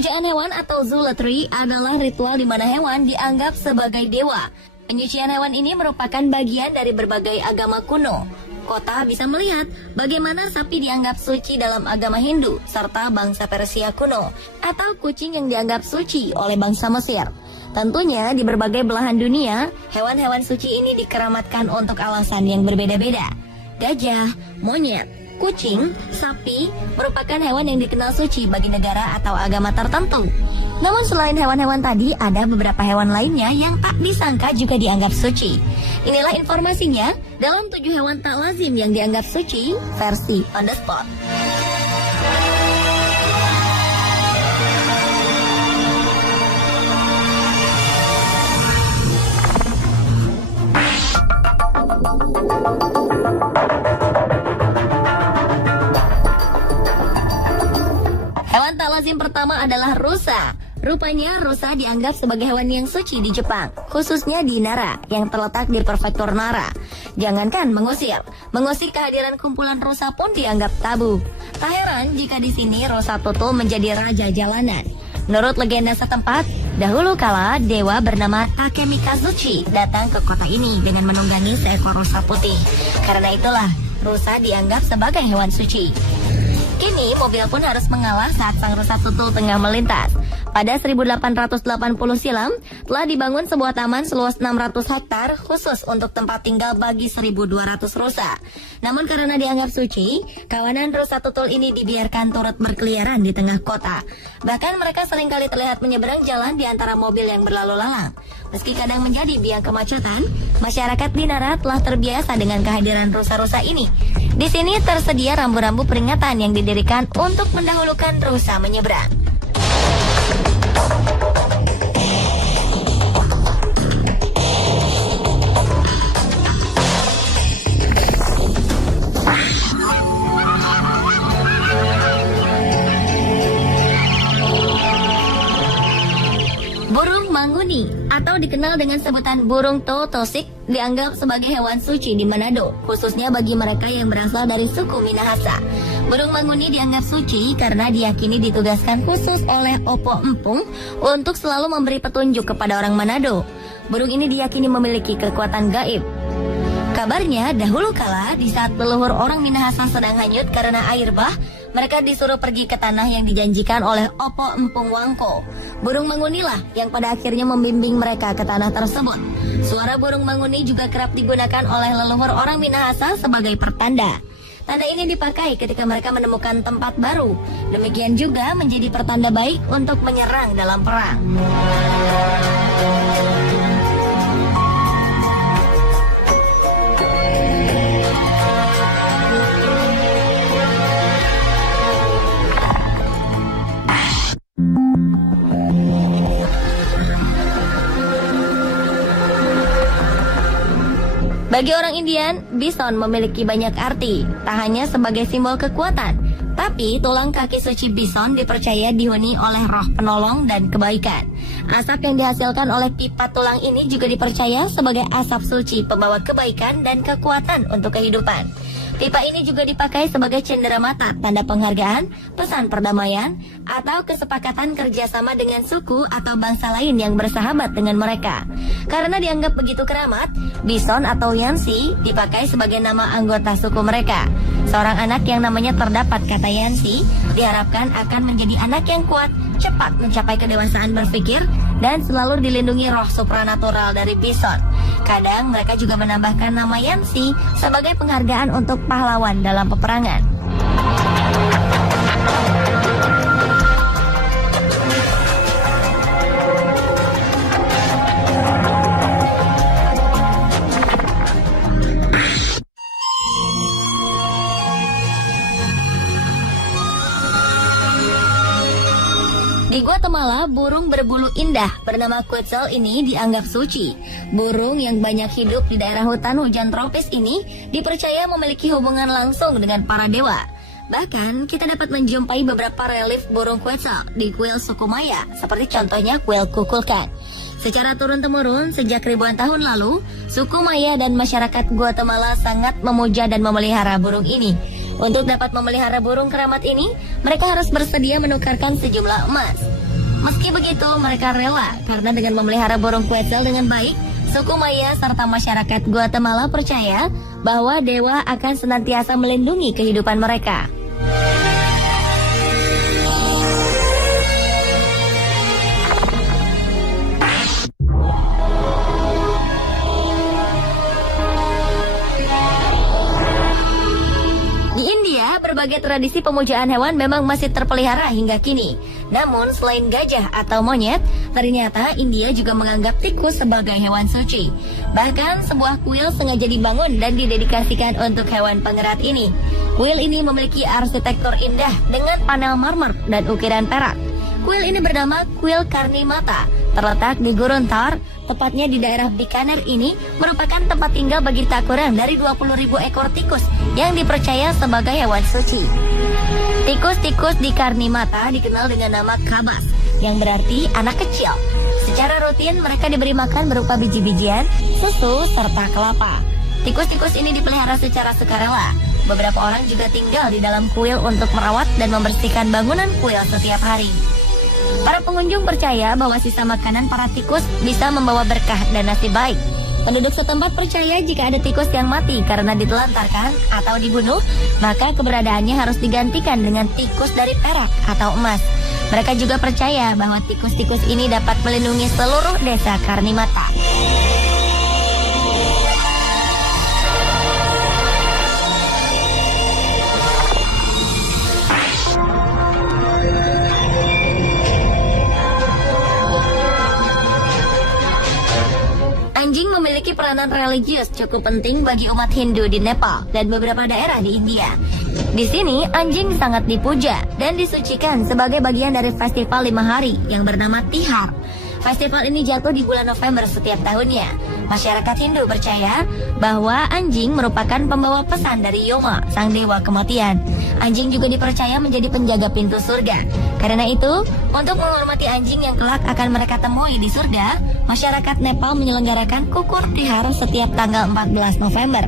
Pemujaan hewan atau zulatry adalah ritual di mana hewan dianggap sebagai dewa. Penyucian hewan ini merupakan bagian dari berbagai agama kuno. Kota bisa melihat bagaimana sapi dianggap suci dalam agama Hindu, serta bangsa Persia kuno, atau kucing yang dianggap suci oleh bangsa Mesir. Tentunya di berbagai belahan dunia, hewan-hewan suci ini dikeramatkan untuk alasan yang berbeda-beda. Gajah, monyet, kucing, sapi merupakan hewan yang dikenal suci bagi negara atau agama tertentu. Namun selain hewan-hewan tadi, ada beberapa hewan lainnya yang tak disangka juga dianggap suci. Inilah informasinya dalam 7 hewan tak lazim yang dianggap suci versi On The Spot. Hewan tak lazim pertama adalah rusa. Rupanya rusa dianggap sebagai hewan yang suci di Jepang, khususnya di Nara yang terletak di prefektur Nara. Jangankan mengusir kehadiran kumpulan rusa pun dianggap tabu. Tak heran jika di sini rusa tutul menjadi raja jalanan. Menurut legenda setempat, dahulu kala dewa bernama Takemikazuchi datang ke kota ini dengan menunggangi seekor rusa putih. Karena itulah rusa dianggap sebagai hewan suci. Kini mobil pun harus mengalah saat sang rusa tutul tengah melintas. Pada 1880 silam, telah dibangun sebuah taman seluas 600 hektar khusus untuk tempat tinggal bagi 1.200 rusa. Namun karena dianggap suci, kawanan rusa tutul ini dibiarkan turut berkeliaran di tengah kota. Bahkan mereka seringkali terlihat menyeberang jalan di antara mobil yang berlalu lalang. Meski kadang menjadi biang kemacetan, masyarakat di Nara telah terbiasa dengan kehadiran rusa-rusa ini. Di sini tersedia rambu-rambu peringatan yang didirikan untuk mendahulukan rusa menyeberang. Burung manguni atau dikenal dengan sebutan burung totosik dianggap sebagai hewan suci di Manado, khususnya bagi mereka yang berasal dari suku Minahasa. Burung manguni dianggap suci karena diyakini ditugaskan khusus oleh Opo Empung untuk selalu memberi petunjuk kepada orang Manado. Burung ini diyakini memiliki kekuatan gaib. Kabarnya dahulu kala di saat leluhur orang Minahasa sedang hanyut karena air bah, mereka disuruh pergi ke tanah yang dijanjikan oleh Opo Empung Wangko. Burung mangunilah yang pada akhirnya membimbing mereka ke tanah tersebut. Suara burung manguni juga kerap digunakan oleh leluhur orang Minahasa sebagai pertanda. Tanda ini dipakai ketika mereka menemukan tempat baru. Demikian juga menjadi pertanda baik untuk menyerang dalam perang. Bagi orang Indian, bison memiliki banyak arti, tak hanya sebagai simbol kekuatan, tapi tulang kaki suci bison dipercaya dihuni oleh roh penolong dan kebaikan. Asap yang dihasilkan oleh pipa tulang ini juga dipercaya sebagai asap suci pembawa kebaikan dan kekuatan untuk kehidupan. Pipa ini juga dipakai sebagai cenderamata, tanda penghargaan, pesan perdamaian, atau kesepakatan kerjasama dengan suku atau bangsa lain yang bersahabat dengan mereka. Karena dianggap begitu keramat, bison atau Yansi dipakai sebagai nama anggota suku mereka. Seorang anak yang namanya terdapat kata Yansi diharapkan akan menjadi anak yang kuat, cepat mencapai kedewasaan berpikir, dan selalu dilindungi roh supranatural dari bison. Kadang mereka juga menambahkan nama Yansi sebagai penghargaan untuk pahlawan dalam peperangan. Di Guatemala, burung berbulu indah bernama Quetzal ini dianggap suci. Burung yang banyak hidup di daerah hutan hujan tropis ini dipercaya memiliki hubungan langsung dengan para dewa. Bahkan, kita dapat menjumpai beberapa relief burung Quetzal di kuil suku Maya, seperti contohnya kuil Kukulkan. Secara turun-temurun, sejak ribuan tahun lalu, suku Maya dan masyarakat Guatemala sangat memuja dan memelihara burung ini. Untuk dapat memelihara burung keramat ini, mereka harus bersedia menukarkan sejumlah emas. Meski begitu, mereka rela karena dengan memelihara burung Quetzal dengan baik, suku Maya serta masyarakat Guatemala percaya bahwa dewa akan senantiasa melindungi kehidupan mereka. Di India, berbagai tradisi pemujaan hewan memang masih terpelihara hingga kini. Namun, selain gajah atau monyet, ternyata India juga menganggap tikus sebagai hewan suci. Bahkan, sebuah kuil sengaja dibangun dan didedikasikan untuk hewan pengerat ini. Kuil ini memiliki arsitektur indah dengan panel marmer dan ukiran perak. Kuil ini bernama Kuil Karnimata, terletak di Gurun Thar, tepatnya di daerah Bikaner ini, merupakan tempat tinggal bagi tak kurang dari 20.000 ekor tikus yang dipercaya sebagai hewan suci. Tikus-tikus di Karnimata dikenal dengan nama kabas, yang berarti anak kecil. Secara rutin mereka diberi makan berupa biji-bijian, susu, serta kelapa. Tikus-tikus ini dipelihara secara sukarela. Beberapa orang juga tinggal di dalam kuil untuk merawat dan membersihkan bangunan kuil setiap hari. Para pengunjung percaya bahwa sisa makanan para tikus bisa membawa berkah dan nasib baik. Penduduk setempat percaya jika ada tikus yang mati karena ditelantarkan atau dibunuh, maka keberadaannya harus digantikan dengan tikus dari perak atau emas. Mereka juga percaya bahwa tikus-tikus ini dapat melindungi seluruh desa Karnimata. Anjing memiliki peranan religius cukup penting bagi umat Hindu di Nepal dan beberapa daerah di India. Di sini, anjing sangat dipuja dan disucikan sebagai bagian dari festival 5 hari yang bernama Tihar. Festival ini jatuh di bulan November setiap tahunnya. Masyarakat Hindu percaya bahwa anjing merupakan pembawa pesan dari Yoma, sang dewa kematian. Anjing juga dipercaya menjadi penjaga pintu surga. Karena itu, untuk menghormati anjing yang kelak akan mereka temui di surga, masyarakat Nepal menyelenggarakan Kukur Tihar setiap tanggal 14 November.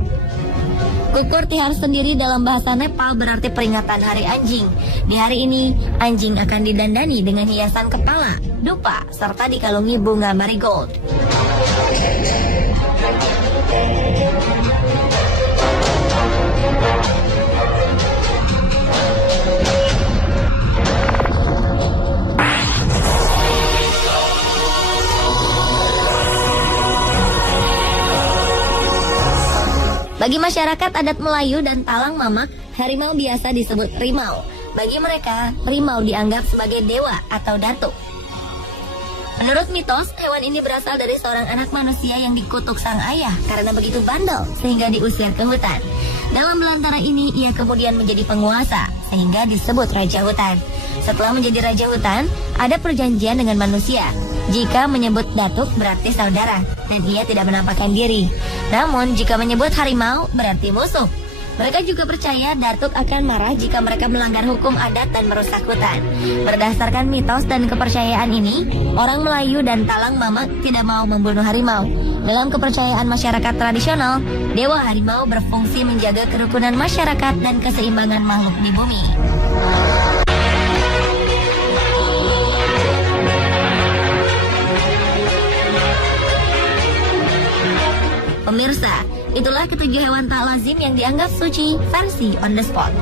Kukur Tihar sendiri dalam bahasa Nepal berarti peringatan hari anjing. Di hari ini, anjing akan didandani dengan hiasan kepala, dupa, serta dikalungi bunga marigold. Bagi masyarakat adat Melayu dan Talang Mamak, harimau biasa disebut rimau. Bagi mereka, rimau dianggap sebagai dewa atau datuk. Menurut mitos, hewan ini berasal dari seorang anak manusia yang dikutuk sang ayah karena begitu bandel sehingga diusir ke hutan. Dalam belantara ini, ia kemudian menjadi penguasa sehingga disebut Raja Hutan. Setelah menjadi Raja Hutan, ada perjanjian dengan manusia. Jika menyebut datuk berarti saudara dan ia tidak menampakkan diri. Namun jika menyebut harimau berarti musuh. Mereka juga percaya datuk akan marah jika mereka melanggar hukum adat dan merusak hutan. Berdasarkan mitos dan kepercayaan ini, orang Melayu dan Talang Mamak tidak mau membunuh harimau. Dalam kepercayaan masyarakat tradisional, dewa harimau berfungsi menjaga kerukunan masyarakat dan keseimbangan makhluk di bumi. Pemirsa, itulah ketujuh hewan tak lazim yang dianggap suci versi on the spot.